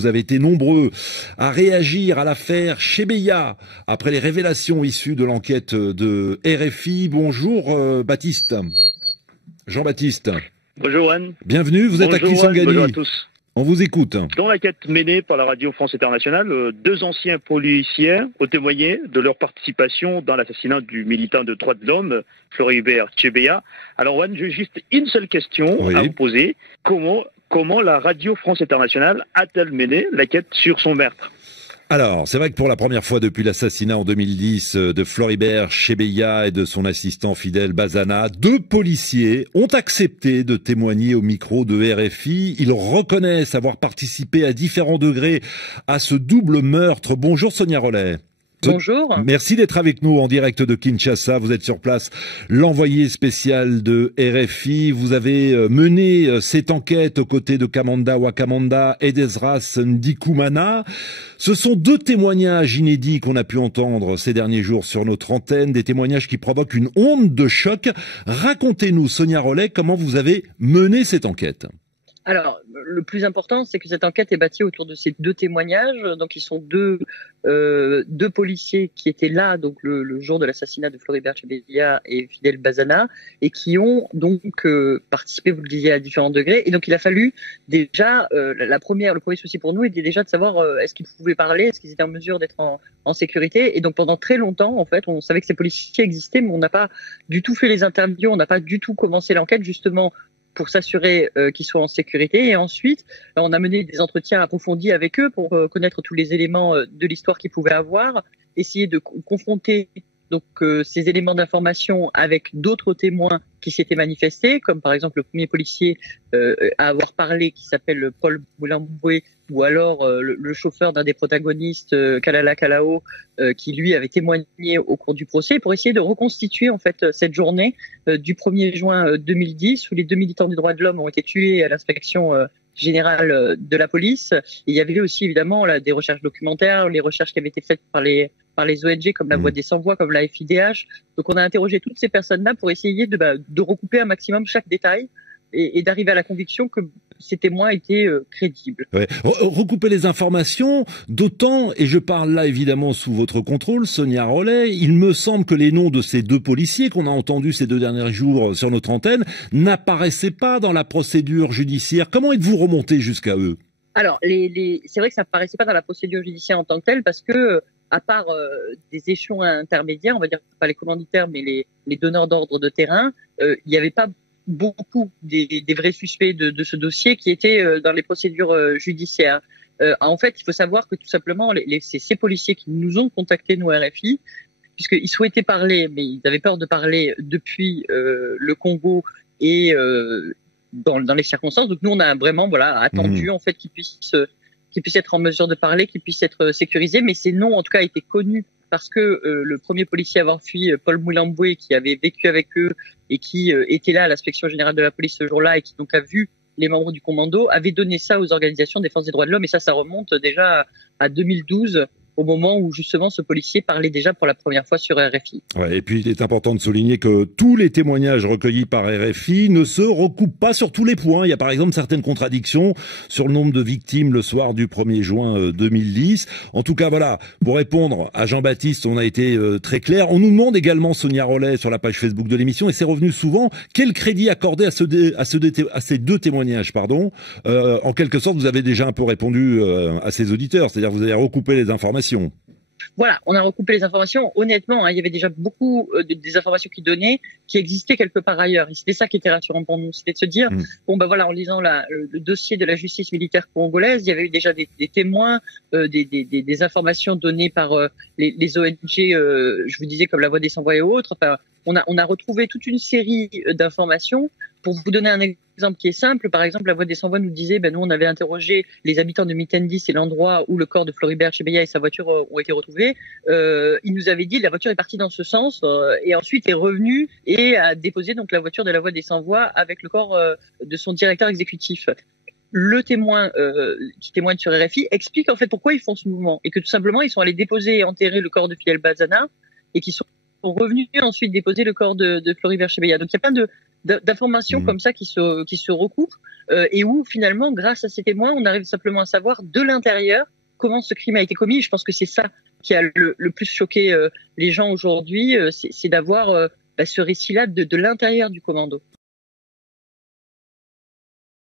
Vous avez été nombreux à réagir à l'affaire Chebeya après les révélations issues de l'enquête de RFI. Bonjour Baptiste. Jean-Baptiste. Bonjour Anne. Bienvenue, vous êtes à Kisangani. Bonjour à tous. On vous écoute. Dans l'enquête menée par la Radio France Internationale, 2 anciens policiers ont témoigné de leur participation dans l'assassinat du militant de droits de l'homme, Floribert Chebeya. Alors Anne, j'ai juste une seule question à vous poser. Comment la Radio France Internationale a-t-elle mené l'enquête sur son meurtre ? Alors, c'est vrai que pour la première fois depuis l'assassinat en 2010 de Floribert Chebeya et de son assistant Fidel Bazana, 2 policiers ont accepté de témoigner au micro de RFI. Ils reconnaissent avoir participé à différents degrés à ce double meurtre. Bonjour Sonia Rollet. Bonjour. Merci d'être avec nous en direct de Kinshasa. Vous êtes sur place, l'envoyé spécial de RFI. Vous avez mené cette enquête aux côtés de Kamanda Wakamanda et d'Esdras Ndikumana. Ce sont 2 témoignages inédits qu'on a pu entendre ces derniers jours sur notre antenne, des témoignages qui provoquent une onde de choc. Racontez-nous, Sonia Rollet, comment vous avez mené cette enquête. Alors, le plus important, c'est que cette enquête est bâtie autour de ces 2 témoignages. Donc, ils sont deux policiers qui étaient là donc le jour de l'assassinat de Floribert Chebeya et Fidel Bazana, et qui ont donc participé, vous le disiez, à différents degrés. Et donc, il a fallu déjà le premier souci pour nous était déjà de savoir est-ce qu'ils pouvaient parler, est-ce qu'ils étaient en mesure d'être en sécurité. Et donc, pendant très longtemps, en fait, on savait que ces policiers existaient, mais on n'a pas du tout fait les interviews, on n'a pas du tout commencé l'enquête justement pour s'assurer qu'ils soient en sécurité. Et ensuite, on a mené des entretiens approfondis avec eux pour connaître tous les éléments de l'histoire qu'ils pouvaient avoir, essayer de confronter donc ces éléments d'information avec d'autres témoins qui s'étaient manifestés, comme par exemple le premier policier à avoir parlé, qui s'appelle Paul Moulamboué, ou alors le chauffeur d'un des protagonistes, Kalala Kalao, qui lui avait témoigné au cours du procès, pour essayer de reconstituer en fait cette journée du 1er juin 2010, où les 2 militants des droits de l'homme ont été tués à l'inspection générale de la police. Et il y avait aussi évidemment là, des recherches documentaires, les recherches qui avaient été faites par les ONG comme la Voix des Sans-Voix, comme la FIDH. Donc on a interrogé toutes ces personnes-là pour essayer de recouper un maximum chaque détail et d'arriver à la conviction que ces témoins étaient crédibles. Ouais. Recouper les informations, d'autant, et je parle là évidemment sous votre contrôle, Sonia Rollet, il me semble que les noms de ces 2 policiers qu'on a entendus ces 2 derniers jours sur notre antenne n'apparaissaient pas dans la procédure judiciaire. Comment êtes-vous remonté jusqu'à eux ? Alors, c'est vrai que ça apparaissait pas dans la procédure judiciaire en tant que telle, parce que à part des échelons intermédiaires, on va dire pas les commanditaires, mais les donneurs d'ordre de terrain, il n'y avait pas beaucoup des vrais suspects de ce dossier qui étaient dans les procédures judiciaires. En fait, il faut savoir que tout simplement, c'est ces policiers qui nous ont contactés, nous RFI, puisqu'ils souhaitaient parler, mais ils avaient peur de parler depuis le Congo et dans les circonstances. Donc nous, on a vraiment attendu en fait qu'ils puissent être en mesure de parler, qu'ils puissent être sécurisés. Mais ces noms, en tout cas, étaient connus parce que le premier policier à avoir fui, Paul Moulamboué, qui avait vécu avec eux et qui était là à l'inspection générale de la police ce jour-là et qui donc a vu les membres du commando, avait donné ça aux organisations de défense des droits de l'homme. Et ça remonte déjà à 2012, au moment où justement ce policier parlait déjà pour la première fois sur RFI. Ouais, et puis il est important de souligner que tous les témoignages recueillis par RFI ne se recoupent pas sur tous les points. Il y a par exemple certaines contradictions sur le nombre de victimes le soir du 1er juin 2010. En tout cas, voilà, pour répondre à Jean-Baptiste, on a été très clair. On nous demande également, Sonia Rollet, sur la page Facebook de l'émission, et c'est revenu souvent, quel crédit accorder à ces 2 témoignages, pardon. En quelque sorte, vous avez déjà un peu répondu à ces auditeurs, c'est-à-dire que vous avez recoupé les informations. Voilà, on a recoupé les informations. Honnêtement, il y avait déjà beaucoup des informations qui existaient quelque part ailleurs. Et c'était ça qui était rassurant pour nous, c'était de se dire, en lisant le dossier de la justice militaire congolaise, il y avait eu déjà des témoins, des informations données par les ONG, je vous disais comme la Voix des Sans-Voix et autres. Enfin, on a retrouvé toute une série d'informations. Pour vous donner un exemple qui est simple, par exemple, la Voix des Sans-Voix nous disait, nous on avait interrogé les habitants de Mitendi, c'est l'endroit où le corps de Floribert Chebeya et sa voiture ont été retrouvés. Il nous avait dit la voiture est partie dans ce sens et ensuite est revenue et a déposé donc la voiture de la Voix des Sans-Voix avec le corps de son directeur exécutif. Le témoin qui témoigne sur RFI explique en fait pourquoi ils font ce mouvement et que tout simplement ils sont allés déposer et enterrer le corps de Fidel Bazana et qu'ils sont revenus ensuite déposer le corps de Floribert Chebeya. Donc il y a plein d'informations comme ça qui se recoupent et où finalement, grâce à ces témoins, on arrive simplement à savoir de l'intérieur comment ce crime a été commis. Je pense que c'est ça qui a le plus choqué les gens aujourd'hui, c'est d'avoir ce récit-là de l'intérieur du commando.